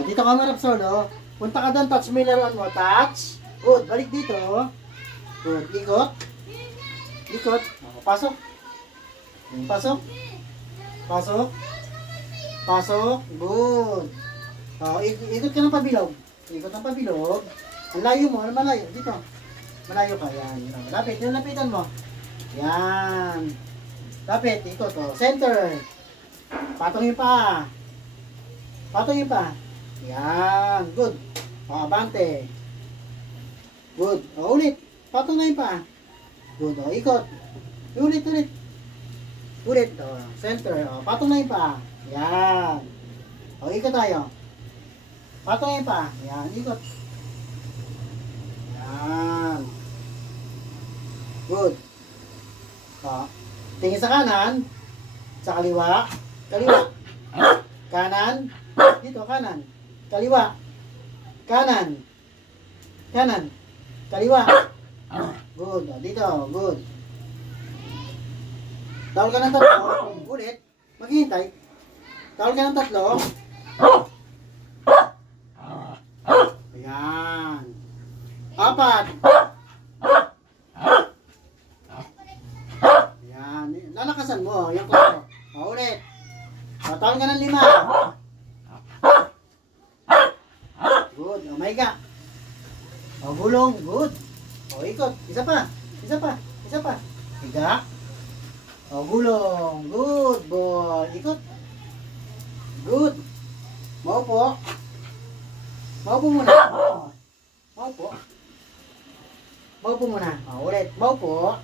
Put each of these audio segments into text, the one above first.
Dito ka marap solo. Punta ka doon, touch mo yung laruan mo. Touch. Good. Balik dito. Good. Ikot. Ikot. Pasok. Pasok. Pasok. Pasok. Good. Ikot ka ng pabilog. Ikot ng pabilog. Ang layo mo. Ano malayo? Dito. Malayo ka. Yan. Lapit. Yung lapitan mo. Yan. Lapit. Ikot. Center. Patong yung pa. Patong yung pa. Yan. Good. Abante. Good. Ulit. Patong na yung pa. Good. Ikot. Ulit. Ulit. Center. Patong na yung pa. Yan. Ikot tayo. Patong na yung pa. Yan. Ikot. Yan. Good. Tingin sa kanan. Sa kaliwa. Kaliwa. Kanan. Dito, kanan. Kaliwa. Kanan. Kanan. Kaliwa. Good. Dito, good. Tawal ka ng tatlo. Ulit. Maghihintay. Tawal ka ng tatlo. Ayan. Apat. Ayan. Lalakasan mo. Yung klaro. Ulit. Tawal ka ng 5. Good. May ka. Gulong. Good. Ikot. Isa pa. Isa pa. Isa pa. Higa. Gulong. Good boy. Ikot. Good. Maupo. Maupo muna. Maupo. Maupo muna. Ulit. Maupo.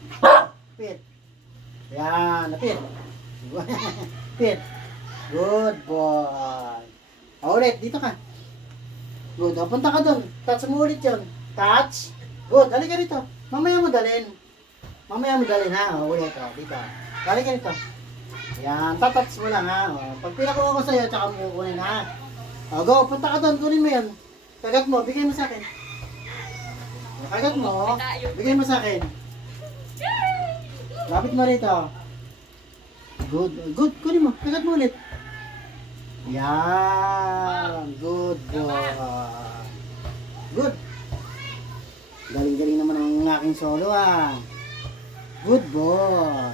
Pit. Yan. Napit. Pit. Good boy. Ulit. Dito ka. Good. Punta ka doon. Touch mo ulit yun. Touch. Good. Halika rito. Mamaya mo dalhin. Mamaya mo dalhin ha. Ulit. Dito. Halika rito. Yan. Tatouch mo lang ha. Pag pinakuha ko sa'yo, tsaka mo kukunin ha. Go. Punta ka doon. Kunin mo yun. Kagat mo. Bigay mo sa akin. Kagat mo. Bigay mo sa akin. Lapit mo rito. Good. Good. Kunin mo. Kagat mo ulit. Yan. Good boy. Good. Galing-galing naman ang aking solo ah. Good boy.